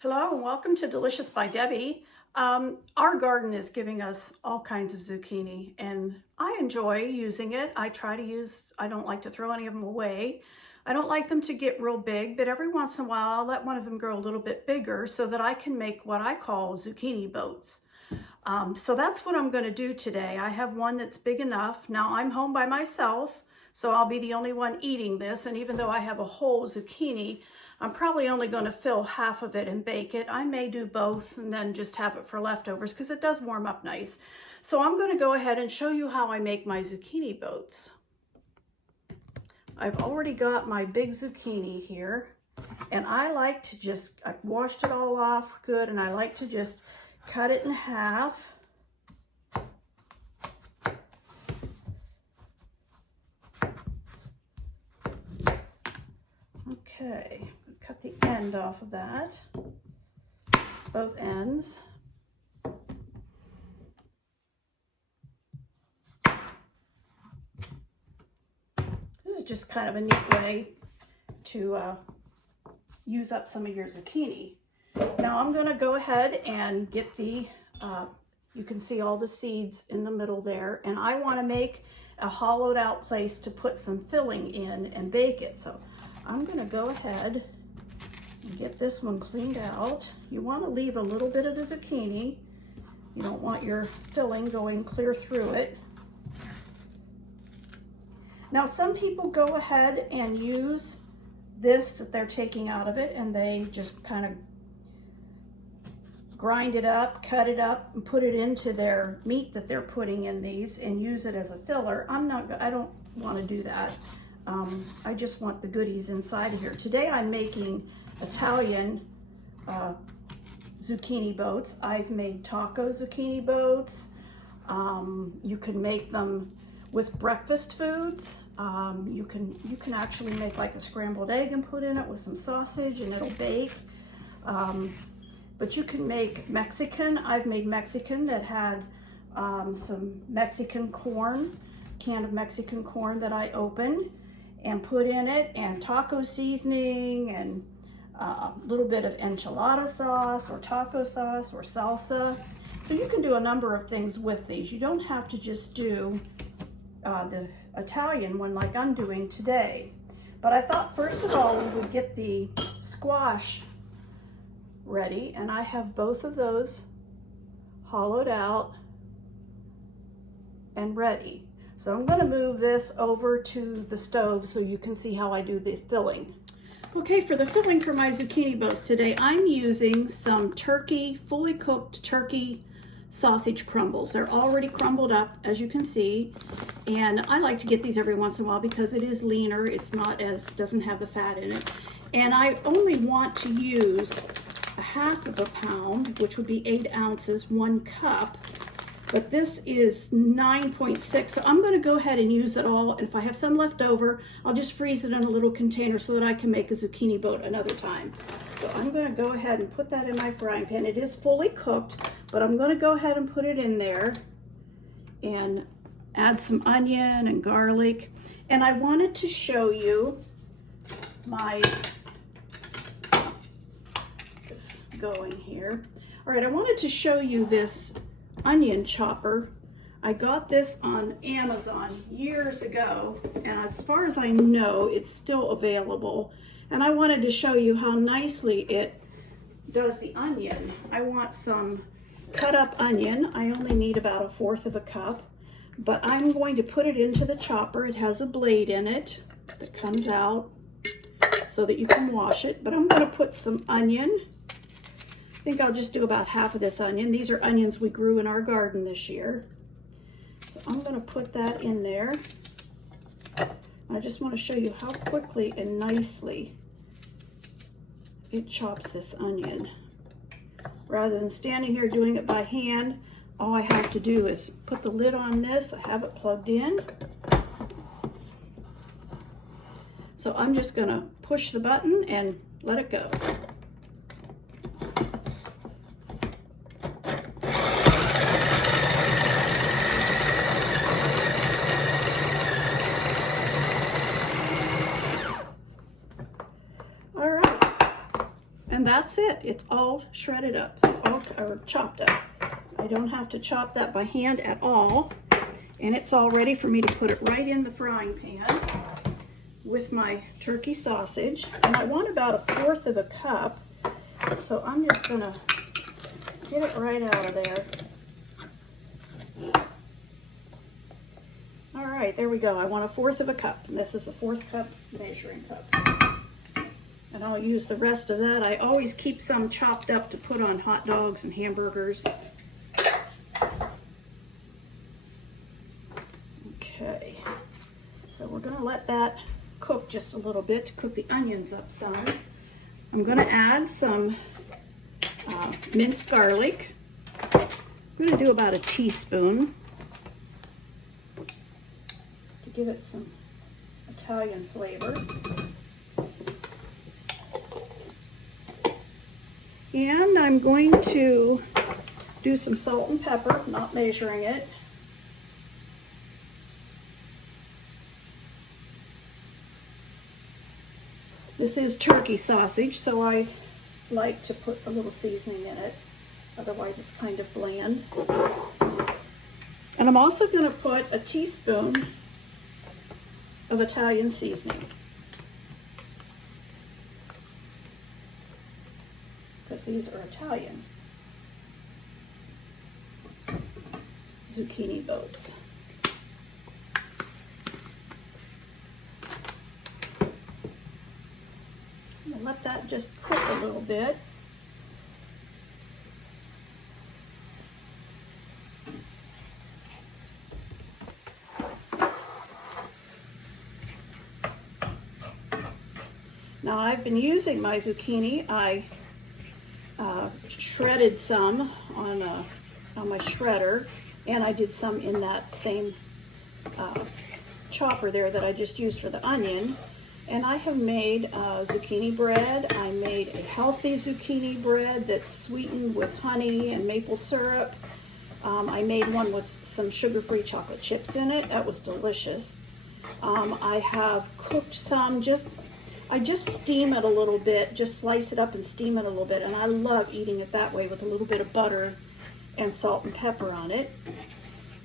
Hello and welcome to Delicious by Debbie. Our garden is giving us all kinds of zucchini and I enjoy using it. I don't like to throw any of them away. I don't like them to get real big, but every once in a while I'll let one of them grow a little bit bigger so that I can make what I call zucchini boats. So that's what I'm going to do today. I have one that's big enough. Now I'm home by myself, so I'll be the only one eating this, and even though I have a whole zucchini, I'm probably only going to fill half of it and bake it. I may do both and then just have it for leftovers because it does warm up nice. So I'm going to go ahead and show you how I make my zucchini boats. I've already got my big zucchini here, and I like to I've washed it all off good, and I like to just cut it in half. Okay, cut the end off of that, both ends. This is just kind of a neat way to use up some of your zucchini. Now I'm going to go ahead and get you can see all the seeds in the middle there, and I want to make a hollowed out place to put some filling in and bake it. So I'm going to go ahead and get this one cleaned out. You want to leave a little bit of the zucchini. You don't want your filling going clear through it. Now some people go ahead and use this that they're taking out of it, and they just kind of grind it up, cut it up, and put it into their meat that they're putting in these and use it as a filler. I don't want to do that. I just want the goodies inside of here. Today I'm making Italian zucchini boats. I've made taco zucchini boats. You can make them with breakfast foods. You can actually make like a scrambled egg and put in it with some sausage and it'll bake. But you can make Mexican. I've made Mexican that had some Mexican corn, can of Mexican corn that I opened and put in it, and taco seasoning, and a little bit of enchilada sauce or taco sauce or salsa. So you can do a number of things with these. You don't have to just do the Italian one like I'm doing today. But I thought first of all we would get the squash ready, and I have both of those hollowed out and ready. So I'm going to move this over to the stove so you can see how I do the filling. Okay, for the filling for my zucchini boats today, I'm using some turkey, fully cooked turkey sausage crumbles. They're already crumbled up, as you can see, and I like to get these every once in a while because it is leaner. It's not doesn't have the fat in it. And I only want to use a half of a pound, which would be 8 ounces, 1 cup. But this is 9.6, so I'm going to go ahead and use it all. And if I have some left over, I'll just freeze it in a little container so that I can make a zucchini boat another time. So I'm going to go ahead and put that in my frying pan. It is fully cooked, but I'm going to go ahead and put it in there and add some onion and garlic. And I wanted to show you my going here. All right, I wanted to show you this onion chopper. I got this on Amazon years ago, and as far as I know, it's still available. And I wanted to show you how nicely it does the onion. I want some cut up onion. I only need about 1/4 of a cup, but I'm going to put it into the chopper. It has a blade in it that comes out so that you can wash it, but I'm going to put some onion. I think I'll just do about half of this onion. These are onions we grew in our garden this year. So I'm going to put that in there. I just want to show you how quickly and nicely it chops this onion. Rather than standing here doing it by hand, all I have to do is put the lid on this. I have it plugged in. So I'm just going to push the button and let it go. And And that's it. It's all shredded up, or chopped up. I don't have to chop that by hand at all. And it's all ready for me to put it right in the frying pan with my turkey sausage. And I want about 1/4 of a cup. So I'm just gonna get it right out of there. All right, there we go. I want 1/4 of a cup. And this is a 1/4 cup measuring cup. And I'll use the rest of that. I always keep some chopped up to put on hot dogs and hamburgers. Okay, so we're gonna let that cook just a little bit to cook the onions up some. I'm gonna add some minced garlic. I'm gonna do about a teaspoon to give it some Italian flavor. And I'm going to do some salt and pepper, not measuring it. This is turkey sausage, so I like to put a little seasoning in it. Otherwise it's kind of bland. And I'm also going to put a teaspoon of Italian seasoning, because these are Italian zucchini boats. I'm going to let that just cook a little bit. Now I've been using my zucchini. I shredded some on my shredder, and I did some in that same chopper there that I just used for the onion. And I have made zucchini bread. I made a healthy zucchini bread that's sweetened with honey and maple syrup. I made one with some sugar-free chocolate chips in it. That was delicious. I have cooked some, I just steam it a little bit, just slice it up and steam it a little bit, and I love eating it that way with a little bit of butter and salt and pepper on it.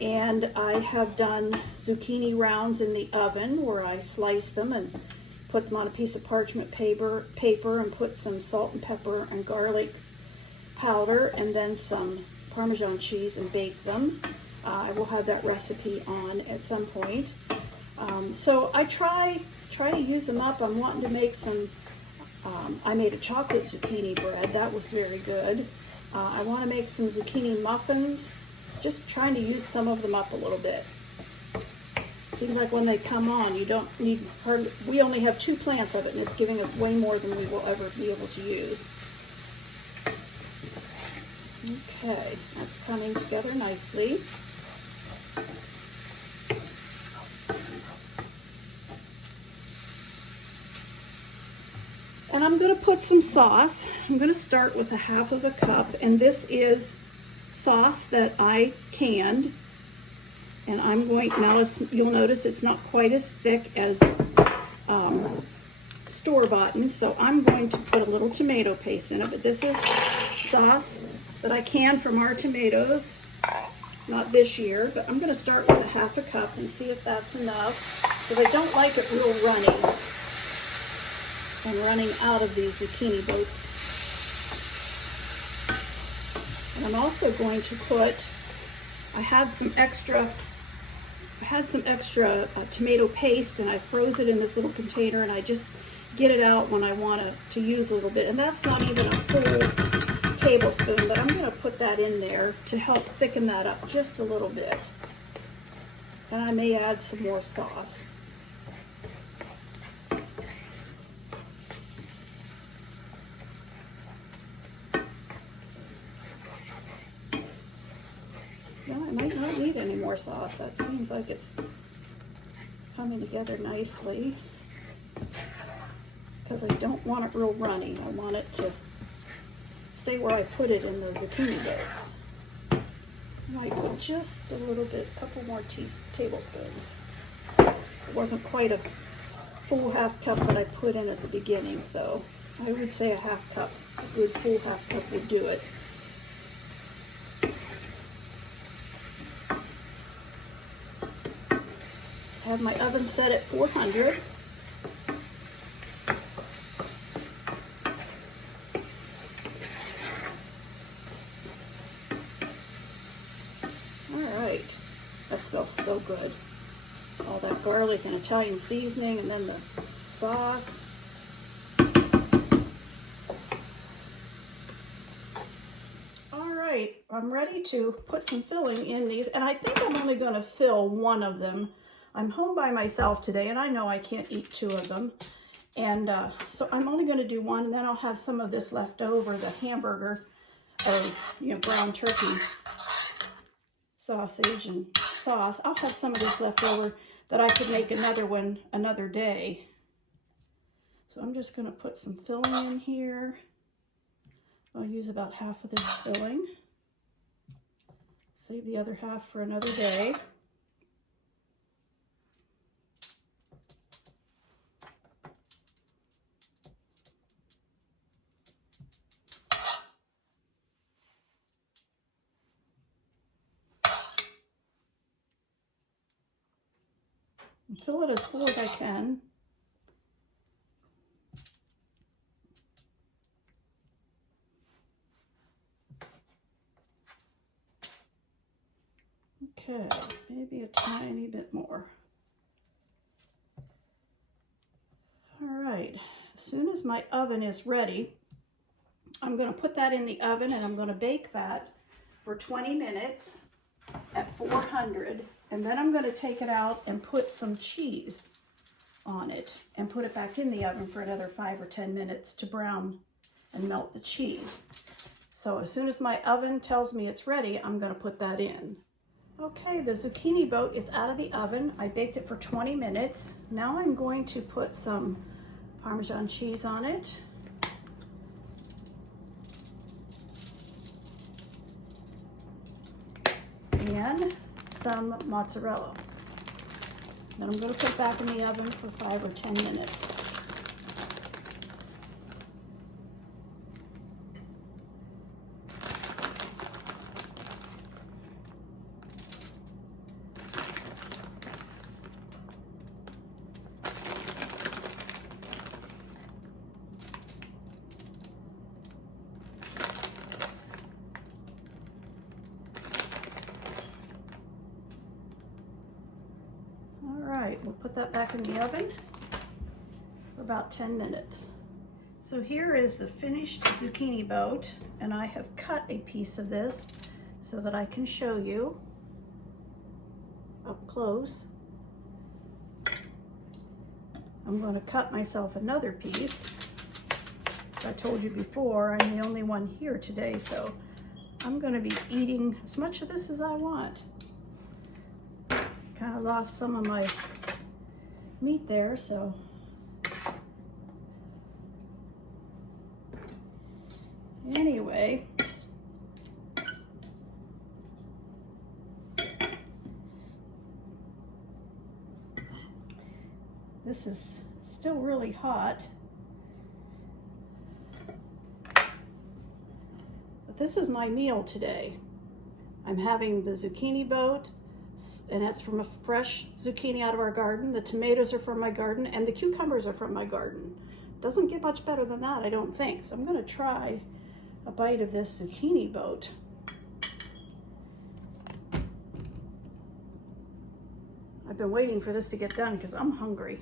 And I have done zucchini rounds in the oven where I slice them and put them on a piece of parchment paper and put some salt and pepper and garlic powder and then some Parmesan cheese and bake them. I will have that recipe on at some point. So I try to use them up. I'm wanting to make some, I made a chocolate zucchini bread. That was very good. I want to make some zucchini muffins, just trying to use some of them up a little bit. Seems like when they come on, you don't need hardly, we only have 2 plants of it, and it's giving us way more than we will ever be able to use. Okay, that's coming together nicely. And I'm going to put some sauce. I'm going to start with 1/2 of a cup, and this is sauce that I canned. And I'm going, now you'll notice it's not quite as thick as store-bought, so I'm going to put a little tomato paste in it. But this is sauce that I canned from our tomatoes, not this year. But I'm going to start with 1/2 a cup and see if that's enough, because I don't like it real runny and running out of these zucchini boats. And I'm also going to put, I had some extra tomato paste, and I froze it in this little container, and I just get it out when I want to use a little bit. And that's not even a full tablespoon, but I'm going to put that in there to help thicken that up just a little bit. And I may add some more sauce. Well, I might not need any more sauce. That seems like it's coming together nicely, because I don't want it real runny. I want it to stay where I put it in the zucchini bits. I might put just a little bit, a couple more tablespoons. It wasn't quite a full 1/2 cup that I put in at the beginning, so I would say a 1/2 cup. A good full half cup would do it. I have my oven set at 400. All right, that smells so good. All that garlic and Italian seasoning, and then the sauce. All right, I'm ready to put some filling in these, and I think I'm only going to fill one of them. I'm home by myself today, and I know I can't eat two of them. And so I'm only going to do one, and then I'll have some of this left over, the hamburger, or, you know, brown turkey sausage and sauce. I'll have some of this left over that I could make another one another day. So I'm just going to put some filling in here. I'll use about half of this filling. Save the other half for another day. And fill it as full as I can. Okay, maybe a tiny bit more. All right, as soon as my oven is ready, I'm going to put that in the oven, and I'm going to bake that for 20 minutes at 400. And then I'm going to take it out and put some cheese on it and put it back in the oven for another 5 or 10 minutes to brown and melt the cheese. So as soon as my oven tells me it's ready, I'm going to put that in. Okay, the zucchini boat is out of the oven. I baked it for 20 minutes. Now I'm going to put some Parmesan cheese on it. And some mozzarella. Then I'm going to put it back in the oven for 5 or 10 minutes. We'll put that back in the oven for about 10 minutes. So here is the finished zucchini boat, and I have cut a piece of this so that I can show you up close. I'm going to cut myself another piece. As I told you before, I'm the only one here today, so I'm going to be eating as much of this as I want. Kind of lost some of my meat there, so anyway, this is still really hot, but this is my meal today. I'm having the zucchini boat, and that's from a fresh zucchini out of our garden. The tomatoes are from my garden, and the cucumbers are from my garden. Doesn't get much better than that, I don't think. So I'm going to try a bite of this zucchini boat. I've been waiting for this to get done because I'm hungry.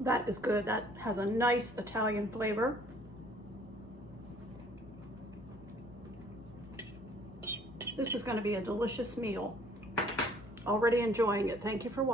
That is good. That has a nice Italian flavor. This is going to be a delicious meal. Already enjoying it. Thank you for watching.